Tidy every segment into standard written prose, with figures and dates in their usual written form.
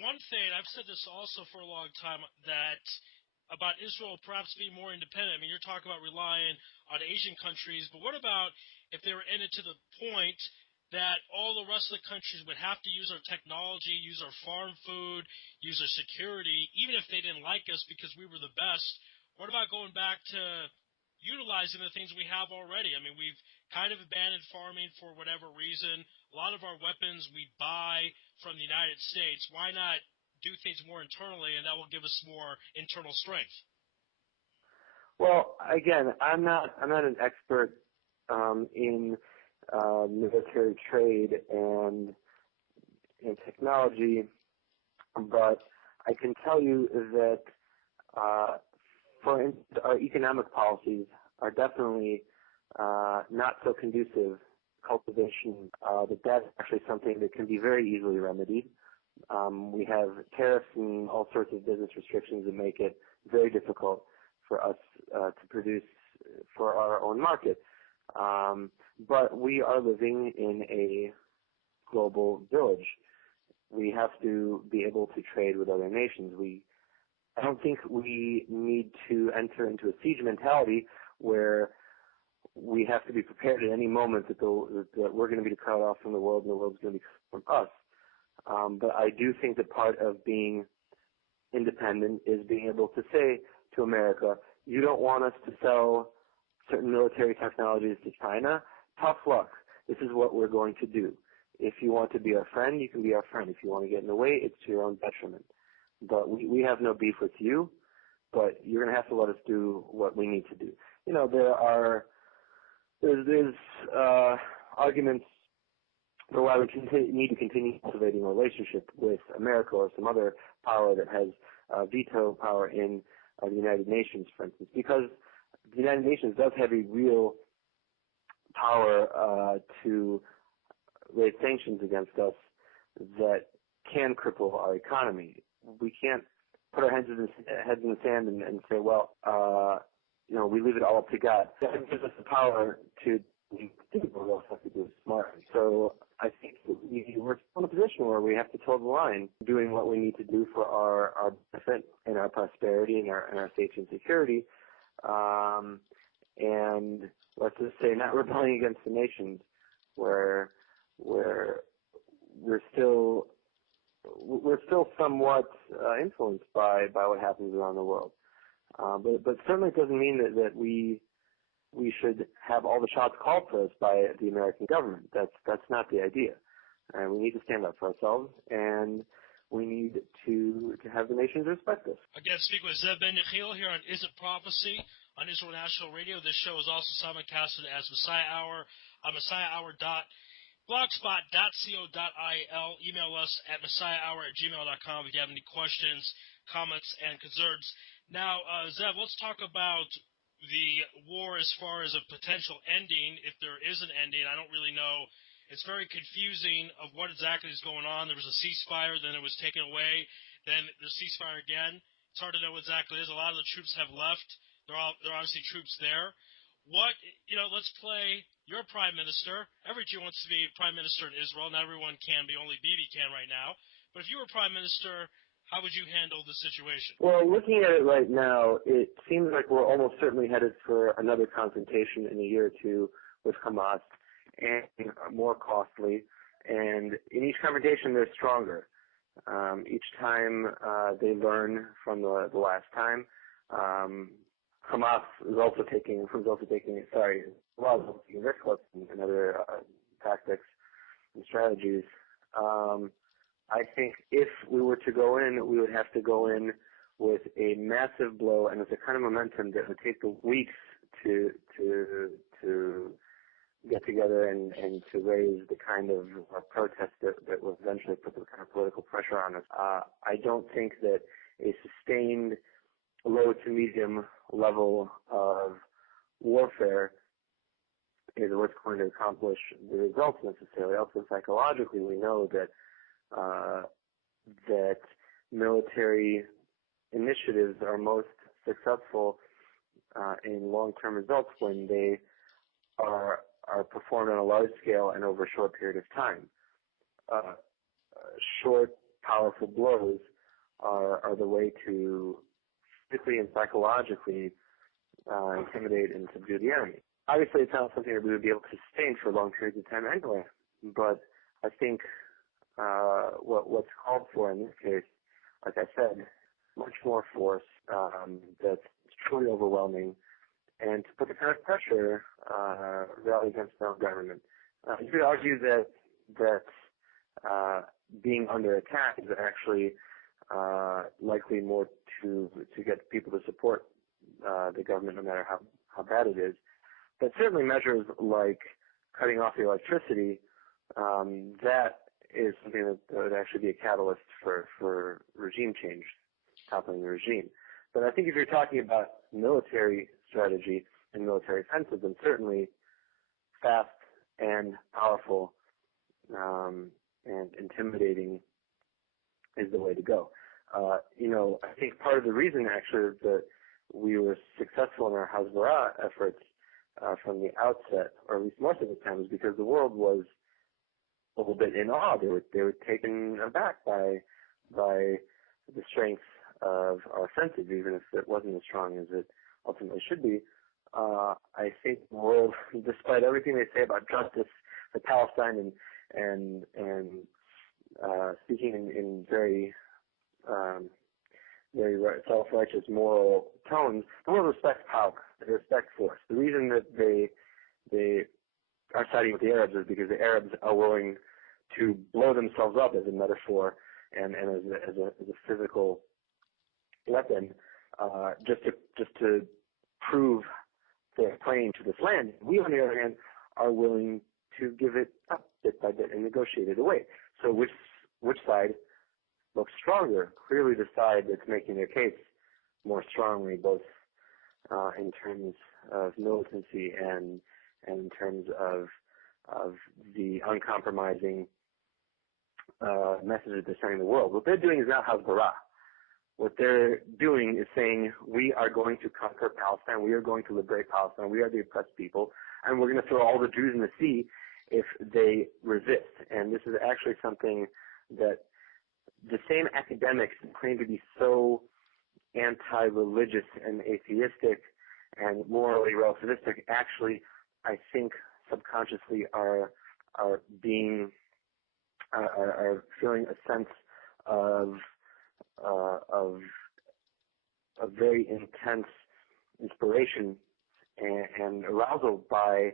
One thing, I've said this also for a long time, that about Israel perhaps being more independent. I mean, you're talking about relying on Asian countries, but what about if they were in it to the point that all the rest of the countries would have to use our technology, use our farm food, use our security, even if they didn't like us because we were the best? What about going back to utilizing the things we have already? I mean, we've kind of abandoned farming for whatever reason. A lot of our weapons we buy from the United States. Why not do things more internally, and that will give us more internal strength? Well, again, I'm not an expert in military trade and technology, but I can tell you that, for instance, our economic policies are definitely not so conducive to cultivation. That's actually something that can be very easily remedied. We have tariffs and all sorts of business restrictions that make it very difficult for us to produce for our own market. But we are living in a global village. We have to be able to trade with other nations. I don't think we need to enter into a siege mentality where we have to be prepared at any moment that we're going to be cut off from the world and the world's going to be cut from us. But I do think that part of being independent is being able to say to America, you don't want us to sell certain military technologies to China? Tough luck. This is what we're going to do. If you want to be our friend, you can be our friend. If you want to get in the way, it's to your own detriment. But we have no beef with you, but you're going to have to let us do what we need to do. You know, there's arguments for why we need to continue cultivating a relationship with America or some other power that has veto power in the United Nations, for instance, because the United Nations does have a real power to raise sanctions against us that can cripple our economy. We can't put our heads in the sand and say, well, we leave it all up to God. That gives us the power to do what we also have to do smartly. So I think we're in a position where we have to toe the line, doing what we need to do for our benefit and our prosperity and our safety and security. And let's just say not rebelling against the nations where we're still somewhat influenced by what happens around the world. But certainly it doesn't mean that we should have all the shots called for us by the American government. That's not the idea. We need to stand up for ourselves, and we need to have the nations respect us. Again, speaking with Ze'ev Ben Yechiel here on Is It Prophecy on Israel National Radio. This show is also simulcasted as Messiah Hour on messiahhour.blogspot.co.il. Email us at messiahhour@gmail.com if you have any questions, comments, and concerns. Now, Zev, let's talk about the war as far as a potential ending, if there is an ending. I don't really know. It's very confusing of what exactly is going on. There was a ceasefire, then it was taken away, then the ceasefire again. It's hard to know what exactly it is. A lot of the troops have left. There are obviously troops there. Let's play your prime minister. Every Jew wants to be prime minister in Israel. Not everyone can be. Only Bibi can right now. But if you were prime minister, how would you handle the situation? Well, looking at it right now, it seems like we're almost certainly headed for another confrontation in a year or two with Hamas, and more costly. And in each confrontation, they're stronger. Each time they learn from the last time. Hamas is also taking very close in other tactics and strategies. I think if we were to go in, we would have to go in with a massive blow and with a kind of momentum that would take the weeks to get together and to raise the kind of protest that will eventually put the kind of political pressure on us. I don't think that a sustained low to medium level of warfare is what's going to accomplish the results necessarily. Also, psychologically, we know that military initiatives are most successful in long-term results when they are performed on a large scale and over a short period of time. Short powerful blows are the way to physically and psychologically intimidate and subdue the enemy. Obviously, it's not something that we would be able to sustain for long periods of time anyway, but I think what's called for in this case, like I said, much more force that's truly overwhelming, and to put the kind of pressure really against our own government. You could argue that being under attack is actually likely more to get people to support the government, no matter how bad it is. But certainly measures like cutting off the electricity, that is something that would actually be a catalyst for regime change, toppling the regime. But I think if you're talking about military strategy and military offensive, then certainly fast and powerful and intimidating is the way to go. I think part of the reason actually that we were successful in our Hasbara efforts from the outset, or at least most of the time, is because the world was a little bit in awe. They were taken aback by the strength of our offensive, even if it wasn't as strong as it ultimately should be. I think the world, despite everything they say about justice for Palestine and speaking in very self-righteous moral tones, the world respects power. They respect force. The reason that they are siding with the Arabs is because the Arabs are willing to blow themselves up as a metaphor and as a physical weapon, just to prove their claim to this land. We, on the other hand, are willing to give it up bit by bit and negotiate it away. So which side looks stronger? Clearly the side that's making their case more strongly, both in terms of militancy and in terms of the uncompromising message that they're sending the world. What they're doing is not Hasbara. What they're doing is saying, we are going to conquer Palestine, we are going to liberate Palestine, we are the oppressed people, and we're going to throw all the Jews in the sea if they resist. And this is actually something that the same academics who claim to be so anti-religious and atheistic and morally relativistic actually, I think, subconsciously are feeling a sense of a very intense inspiration and arousal by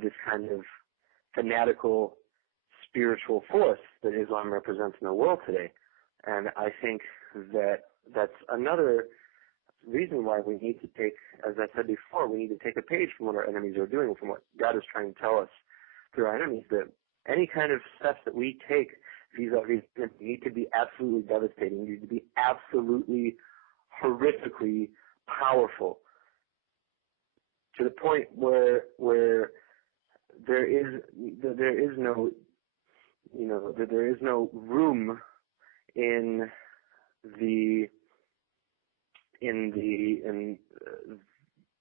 this kind of fanatical spiritual force that Islam represents in the world today. And I think that that's another reason why we need to take, as I said before, we need to take a page from what our enemies are doing, from what God is trying to tell us through our enemies, that any kind of steps that we take vis-a-vis need to be absolutely devastating, need to be absolutely horrifically powerful, to the point where there is no room in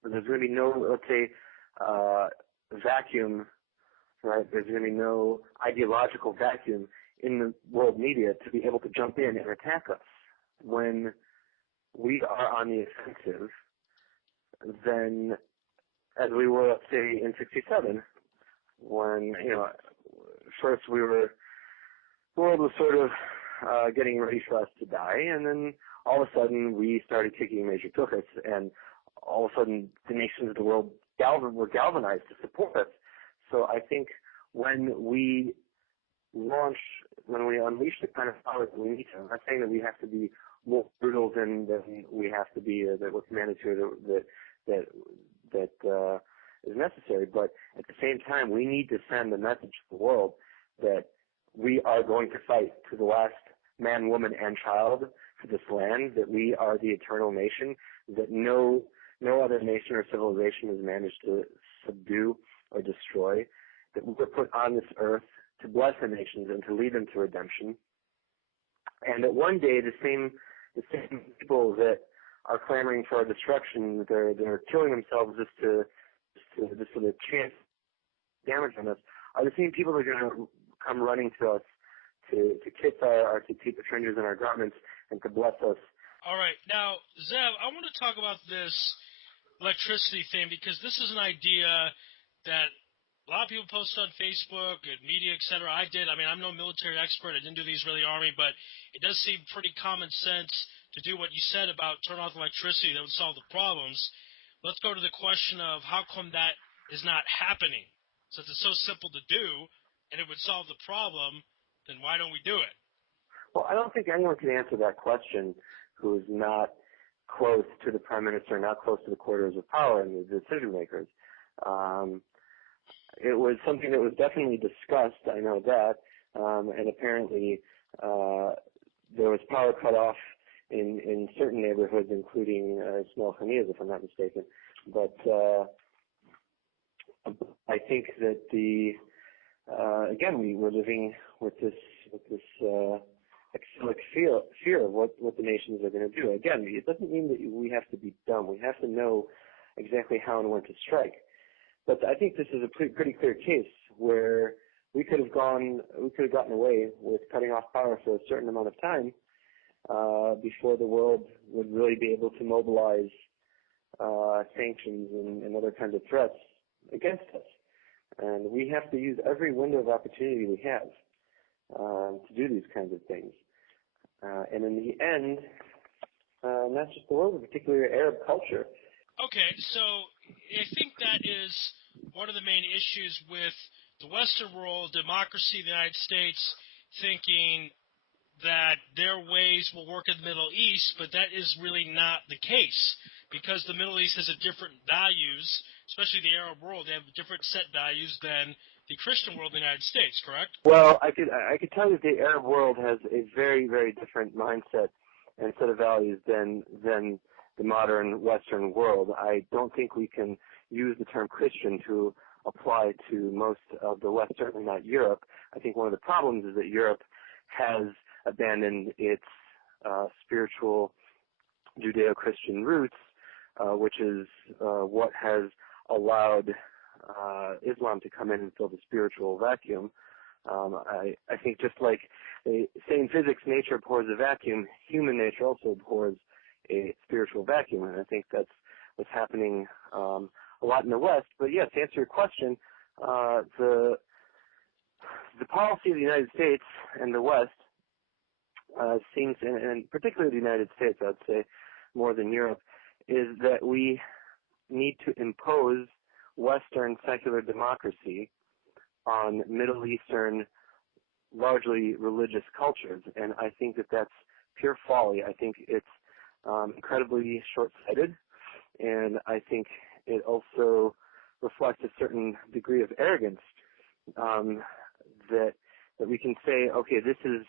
there's going to be no, let's say, vacuum, right? There's going to be no ideological vacuum in the world media to be able to jump in and attack us. When we are on the offensive, then, as we were, let's say, in '67, when, first the world was sort of getting ready for us to die, and then all of a sudden we started taking major tuchus, and all of a sudden the nations of the world were galvanized to support us. So I think when we unleash the kind of power that we need to, I'm not saying that we have to be more brutal than we have to be, with magnitude that is necessary, but at the same time we need to send the message to the world that we are going to fight to the last man, woman, and child for this land, that we are the eternal nation, that no other nation or civilization has managed to subdue or destroy, that we were put on this earth to bless the nations and to lead them to redemption, and that one day the same people that are clamoring for our destruction, they're killing themselves just for the chance damage on us, are the same people that are going to come running to us to kiss our tzitzit fringes and our garments and to bless us. All right. Now, Zev, I want to talk about this electricity thing because this is an idea that a lot of people post on Facebook and media, etc. I did. I mean, I'm no military expert. I didn't do the Israeli army, but it does seem pretty common sense to do what you said about turn off electricity. That would solve the problems. Let's go to the question of how come that is not happening. Since it's so simple to do and it would solve the problem, then why don't we do it? Well, I don't think anyone can answer that question who is not close to the prime minister, not close to the quarters of power and the decision makers. It was something that was definitely discussed, I know that, and apparently there was power cut off in certain neighborhoods, including Small Chanias, if I'm not mistaken. But I think that again, we were living with this exilic fear of what the nations are going to do. Again, it doesn't mean that we have to be dumb. We have to know exactly how and when to strike. But I think this is a pretty clear case where we could have gotten away with cutting off power for a certain amount of time before the world would really be able to mobilize sanctions and other kinds of threats against us. And we have to use every window of opportunity we have to do these kinds of things. And in the end, not just the world, but particularly Arab culture. Okay, so I think that is one of the main issues with the Western world, democracy in the United States, thinking that their ways will work in the Middle East, but that is really not the case because the Middle East has a different values, especially the Arab world. They have different set values than the Christian world in the United States, correct? Well, I could tell you the Arab world has a very, very different mindset and set of values than the modern Western world. I don't think we can use the term Christian to apply to most of the West, certainly not Europe. I think one of the problems is that Europe has abandoned its spiritual Judeo-Christian roots, which is what has allowed Islam to come in and fill the spiritual vacuum. I think just like say in physics, nature pours a vacuum, human nature also pours a spiritual vacuum, and I think that's what's happening a lot in the West. But yes, to answer your question, the policy of the United States and the West seems, and particularly the United States, I'd say more than Europe, is that we need to impose Western secular democracy on Middle Eastern, largely religious cultures, and I think that that's pure folly. I think it's incredibly short-sighted, and I think it also reflects a certain degree of arrogance that we can say, okay, this is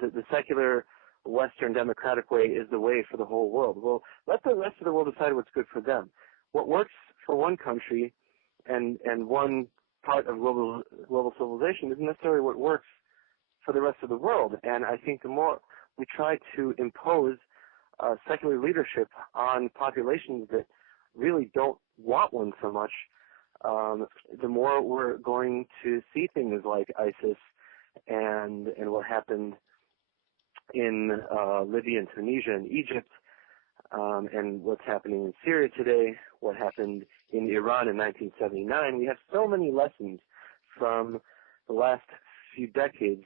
the secular Western democratic way is the way for the whole world. Well, let the rest of the world decide what's good for them. What works for one country and one part of global civilization isn't necessarily what works for the rest of the world. And I think the more we try to impose secular leadership on populations that really don't want one so much, the more we're going to see things like ISIS and what happened in Libya and Tunisia and Egypt, and what's happening in Syria today, what happened in Iran in 1979. We have so many lessons from the last few decades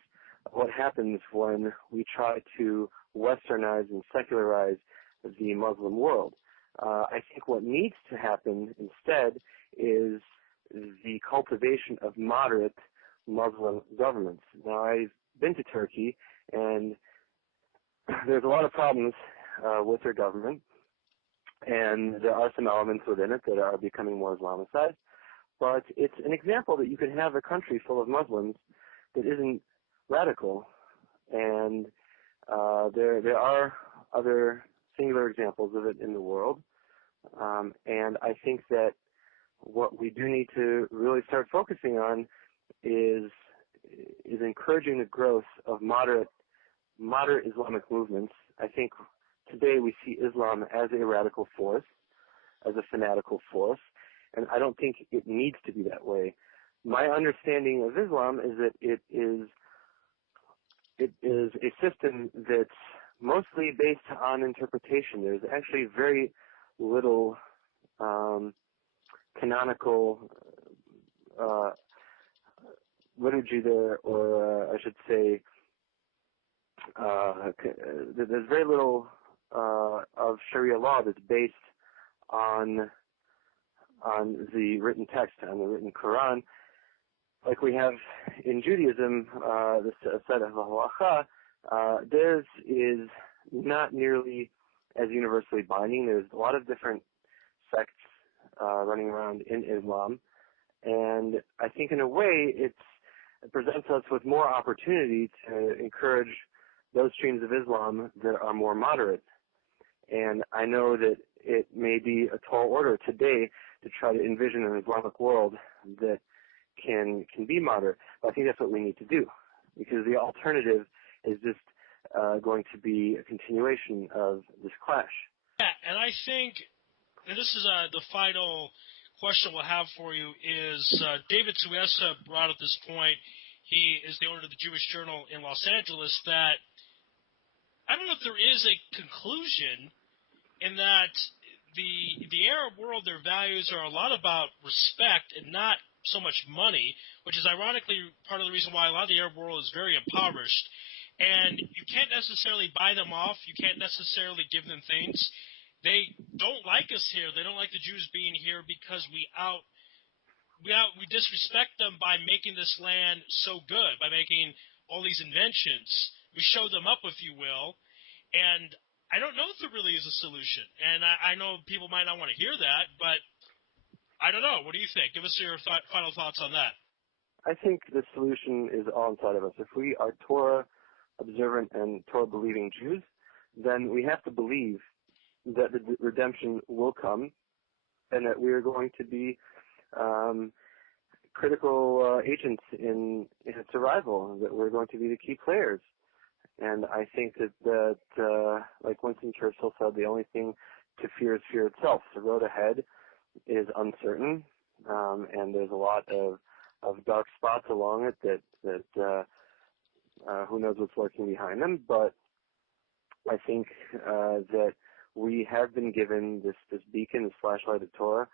of what happens when we try to westernize and secularize the Muslim world. I think what needs to happen instead is the cultivation of moderate Muslim governments. Now, I've been to Turkey, and there's a lot of problems with their government, and there are some elements within it that are becoming more Islamicized, but it's an example that you can have a country full of Muslims that isn't radical, and there are other singular examples of it in the world, and I think that what we do need to really start focusing on is encouraging the growth of moderate Islamic movements. I think today we see Islam as a radical force, as a fanatical force, and I don't think it needs to be that way. My understanding of Islam is that it is it is a system that's mostly based on interpretation. There's actually very little canonical liturgy there, or I should say, there's very little of Sharia law that's based on the written text, on the written Quran, like we have in Judaism. The set of halacha, theirs is not nearly as universally binding. There's a lot of different sects running around in Islam, and I think in a way it presents us with more opportunity to encourage those streams of Islam that are more moderate. And I know that it may be a tall order today to try to envision an Islamic world that can be moderate. But I think that's what we need to do, because the alternative is just going to be a continuation of this clash. Yeah, and I think, and this is the final question we'll have for you, is David Suessa brought up this point. He is the owner of the Jewish Journal in Los Angeles, that I don't know if there is a conclusion in that the Arab world, their values are a lot about respect and not so much money, which is ironically part of the reason why a lot of the Arab world is very impoverished. And you can't necessarily buy them off. You can't necessarily give them things. They don't like us here. They don't like the Jews being here because we disrespect them by making this land so good, by making all these inventions. We show them up, if you will. And I don't know if there really is a solution. And I know people might not want to hear that, but I don't know. What do you think? Give us your final thoughts on that. I think the solution is all inside of us. If we are Torah observant and Torah believing Jews, then we have to believe that the redemption will come, and that we are going to be critical agents in its arrival, that we're going to be the key players. And I think that like Winston Churchill said, the only thing to fear is fear itself. The road ahead is uncertain, and there's a lot of dark spots along it that who knows what's lurking behind them. But I think that we have been given this beacon, this flashlight of Torah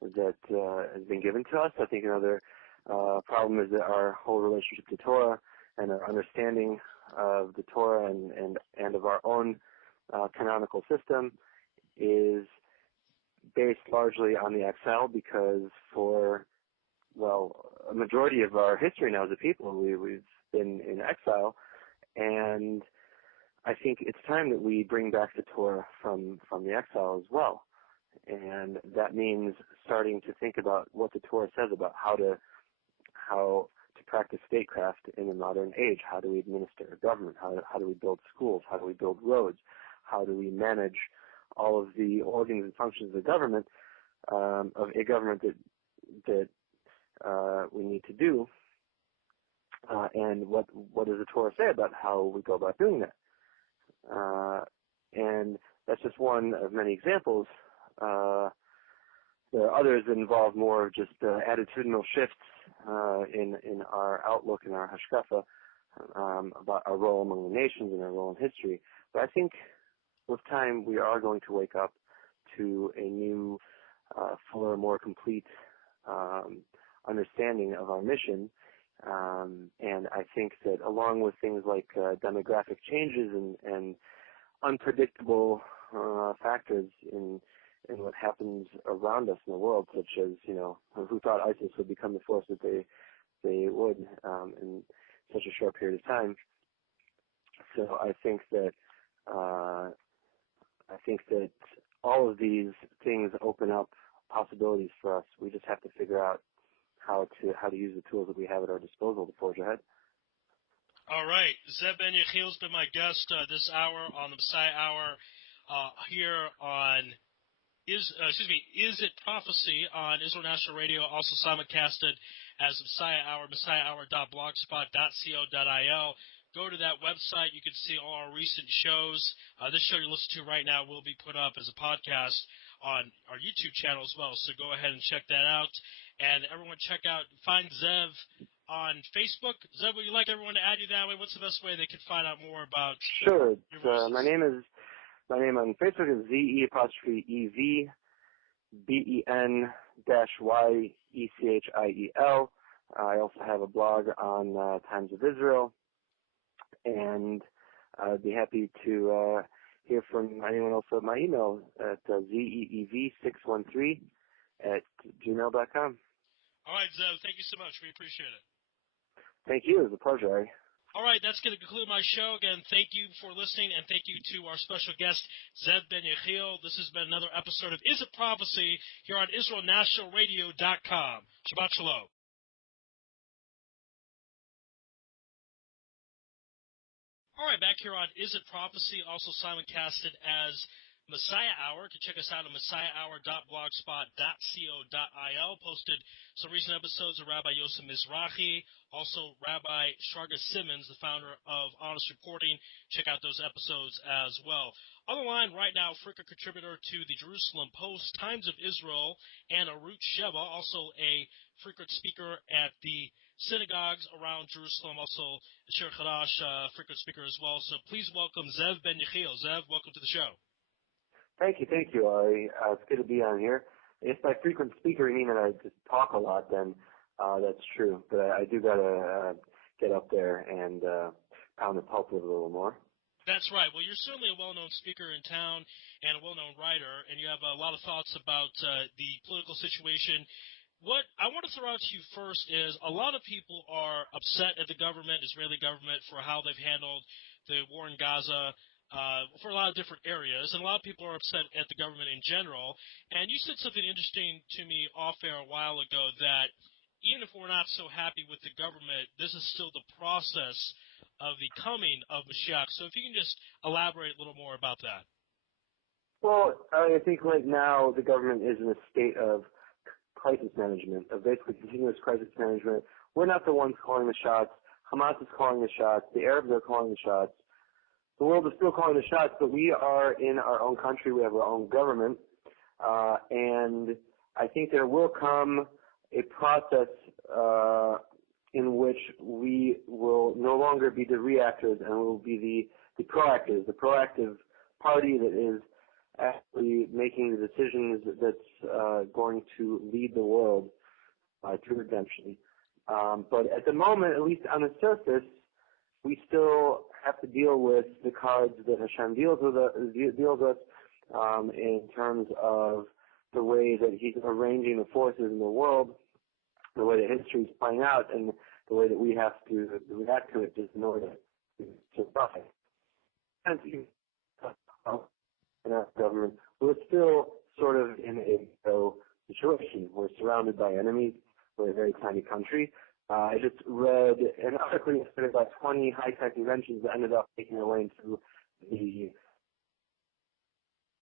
that has been given to us. I think another problem is that our whole relationship to Torah and our understanding of the Torah and of our own canonical system is based largely on the exile, because for, a majority of our history now as a people, we've been in exile, and I think it's time that we bring back the Torah from the exile as well. And that means starting to think about what the Torah says about how to practice statecraft in the modern age. How do we administer a government? How do we build schools? How do we build roads? How do we manage all of the organs and functions of the government, of a government that we need to do? And what does the Torah say about how we go about doing that? And that's just one of many examples. There are others that involve more of just attitudinal shifts in our outlook and our hashkafa about our role among the nations and our role in history. But I think with time we are going to wake up to a new, fuller, more complete understanding of our mission. And I think that along with things like demographic changes and unpredictable factors in what happens around us in the world, such as, who thought ISIS would become the force that they would in such a short period of time. So I think that all of these things open up possibilities for us. We just have to figure out how to use the tools that we have at our disposal to forge ahead. All right. Ze'ev Ben Yechiel has been my guest this hour on the Messiah Hour here on Is It Prophecy on Israel National Radio, also simulcasted as Messiah Hour, messiahhour.blogspot.co.il. Go to that website. You can see all our recent shows. This show you're listening to right now will be put up as a podcast on our YouTube channel as well, so go ahead and check that out. And everyone find Ze'ev on Facebook. Zev, would you like everyone to add you that way? What's the best way they can find out more about Sure. your voices? My name on Facebook is ZE'Ben-Yechiel. I also have a blog on Times of Israel, and I'd be happy to hear from anyone else at my email at zeev613@gmail.com. All right, Zev, thank you so much. We appreciate it. Thank you. It was a pleasure, Ari. All right, that's going to conclude my show. Again, thank you for listening, and thank you to our special guest, Ze'ev Ben Yechiel. This has been another episode of Is It Prophecy here on IsraelNationalRadio.com. Shabbat Shalom. All right, back here on Is It Prophecy, also simulcasted as Messiah Hour. You can check us out at messiahhour.blogspot.co.il. Posted some recent episodes of Rabbi Yosef Mizrahi, also Rabbi Sharga Simmons, the founder of Honest Reporting. Check out those episodes as well. On the line right now, frequent contributor to the Jerusalem Post, Times of Israel, and Arut Sheva, also a frequent speaker at the synagogues around Jerusalem, also Sher Chadash, frequent speaker as well. So please welcome Ze'ev Ben Yechiel. Ze'ev, welcome to the show. Thank you, Ari. It's good to be on here. If by frequent speaker you mean that I just talk a lot, then that's true. But I do gotta get up there and pound the pulpit a little more. That's right. Well, you're certainly a well-known speaker in town and a well-known writer, and you have a lot of thoughts about the political situation. What I want to throw out to you first is a lot of people are upset at the government, Israeli government, for how they've handled the war in Gaza, for a lot of different areas, and a lot of people are upset at the government in general. And you said something interesting to me off-air a while ago, that even if we're not so happy with the government, this is still the process of the coming of Mashiach. So if you can just elaborate a little more about that. Well, I think right now the government is in a state of crisis management, of basically continuous crisis management. We're not the ones calling the shots. Hamas is calling the shots. The Arabs are calling the shots. The world is still calling the shots, but we are in our own country. We have our own government. And I think there will come a process in which we will no longer be the reactors and we will be the proactors, the proactive party that is actually making the decisions that's going to lead the world to redemption. But at the moment, at least on the surface, we still have to deal with the cards that Hashem deals with us in terms of the way that He's arranging the forces in the world, the way that history is playing out, and the way that we have to react to it just in order to survive. And in our government, we're still sort of in a situation. We're surrounded by enemies. We're a very tiny country. I just read an article yesterday about 20 high-tech inventions that ended up making their way into the